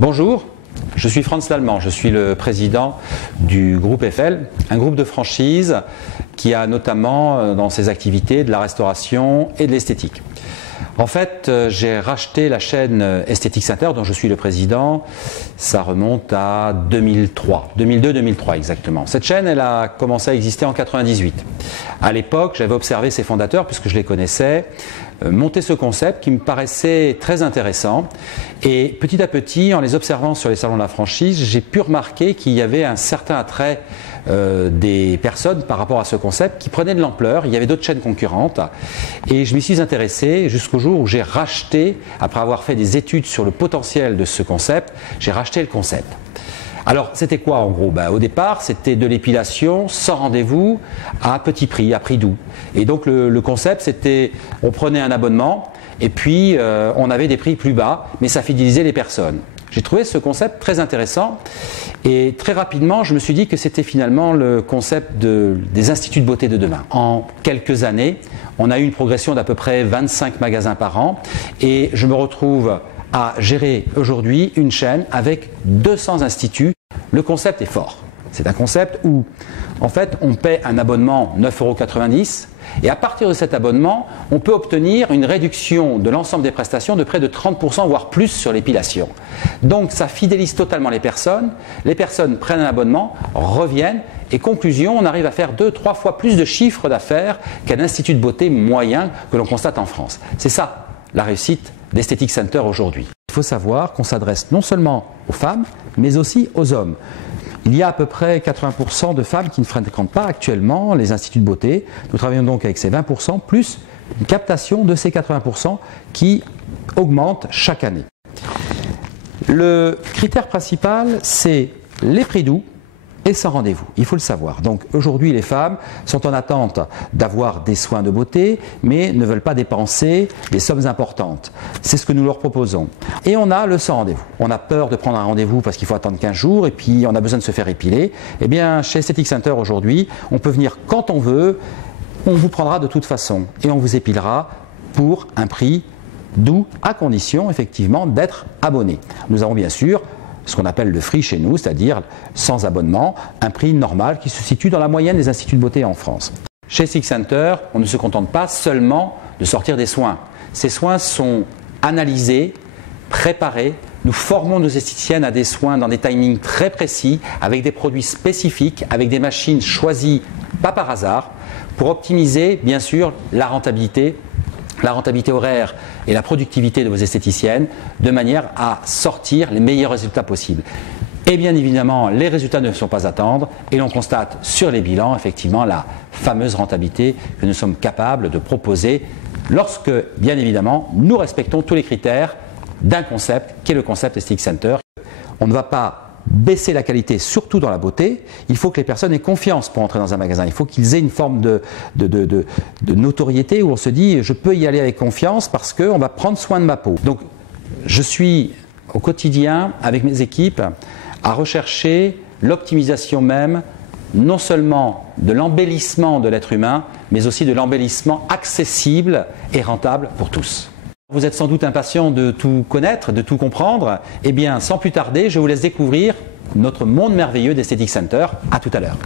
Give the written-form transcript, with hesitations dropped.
Bonjour, je suis Franz Lallemand, je suis le président du groupe Eiffel, un groupe de franchise qui a notamment dans ses activités de la restauration et de l'esthétique. En fait, j'ai racheté la chaîne Aesthetic Center dont je suis le président, ça remonte à 2002-2003 exactement. Cette chaîne, elle a commencé à exister en 1998. À l'époque, j'avais observé ses fondateurs, puisque je les connaissais, monter ce concept qui me paraissait très intéressant. Et petit à petit, en les observant sur les salons de la franchise, j'ai pu remarquer qu'il y avait un certain attrait des personnes par rapport à ce concept qui prenait de l'ampleur. Il y avait d'autres chaînes concurrentes et je m'y suis intéressé jusqu'au jour où j'ai racheté, après avoir fait des études sur le potentiel de ce concept, j'ai racheté le concept. Alors c'était quoi en gros? Au départ c'était de l'épilation sans rendez-vous à petit prix, à prix doux. Et donc le concept c'était, on prenait un abonnement et puis on avait des prix plus bas, mais ça fidélisait les personnes. J'ai trouvé ce concept très intéressant et très rapidement je me suis dit que c'était finalement le concept des instituts de beauté de demain. En quelques années, on a eu une progression d'à peu près 25 magasins par an et je me retrouve à gérer aujourd'hui une chaîne avec 200 instituts. Le concept est fort. C'est un concept où en fait on paie un abonnement 9,90 € et à partir de cet abonnement on peut obtenir une réduction de l'ensemble des prestations de près de 30% voire plus sur l'épilation. Donc ça fidélise totalement les personnes prennent un abonnement, reviennent et conclusion, on arrive à faire 2-3 fois plus de chiffre d'affaires qu'un institut de beauté moyen que l'on constate en France. C'est ça la réussite d'Aesthetic Center aujourd'hui. Il faut savoir qu'on s'adresse non seulement aux femmes mais aussi aux hommes. Il y a à peu près 80% de femmes qui ne fréquentent pas actuellement les instituts de beauté. Nous travaillons donc avec ces 20% plus une captation de ces 80% qui augmente chaque année. Le critère principal, c'est les prix doux et sans rendez-vous, il faut le savoir. Donc aujourd'hui les femmes sont en attente d'avoir des soins de beauté mais ne veulent pas dépenser des sommes importantes. C'est ce que nous leur proposons. Et on a le sans rendez-vous. On a peur de prendre un rendez-vous parce qu'il faut attendre 15 jours et puis on a besoin de se faire épiler. Eh bien chez Aesthetic Center aujourd'hui, on peut venir quand on veut, on vous prendra de toute façon et on vous épilera pour un prix doux à condition effectivement d'être abonné. Nous avons bien sûr ce qu'on appelle le free chez nous, c'est-à-dire sans abonnement, un prix normal qui se situe dans la moyenne des instituts de beauté en France. Chez Aesthetic Center, on ne se contente pas seulement de sortir des soins. Ces soins sont analysés, préparés. Nous formons nos esthéticiennes à des soins dans des timings très précis, avec des produits spécifiques, avec des machines choisies, pas par hasard, pour optimiser bien sûr la rentabilité horaire et la productivité de vos esthéticiennes de manière à sortir les meilleurs résultats possibles. Et bien évidemment, les résultats ne sont pas à attendre et l'on constate sur les bilans effectivement la fameuse rentabilité que nous sommes capables de proposer lorsque, bien évidemment, nous respectons tous les critères d'un concept qui est le concept Aesthetic Center. On ne va pas baisser la qualité, surtout dans la beauté. Il faut que les personnes aient confiance pour entrer dans un magasin. Il faut qu'ils aient une forme de notoriété où on se dit je peux y aller avec confiance parce qu'on va prendre soin de ma peau. Donc je suis au quotidien avec mes équipes à rechercher l'optimisation même non seulement de l'embellissement de l'être humain mais aussi de l'embellissement accessible et rentable pour tous. Vous êtes sans doute impatient de tout connaître, de tout comprendre. Eh bien, sans plus tarder, je vous laisse découvrir notre monde merveilleux d'Aesthetic Center. À tout à l'heure.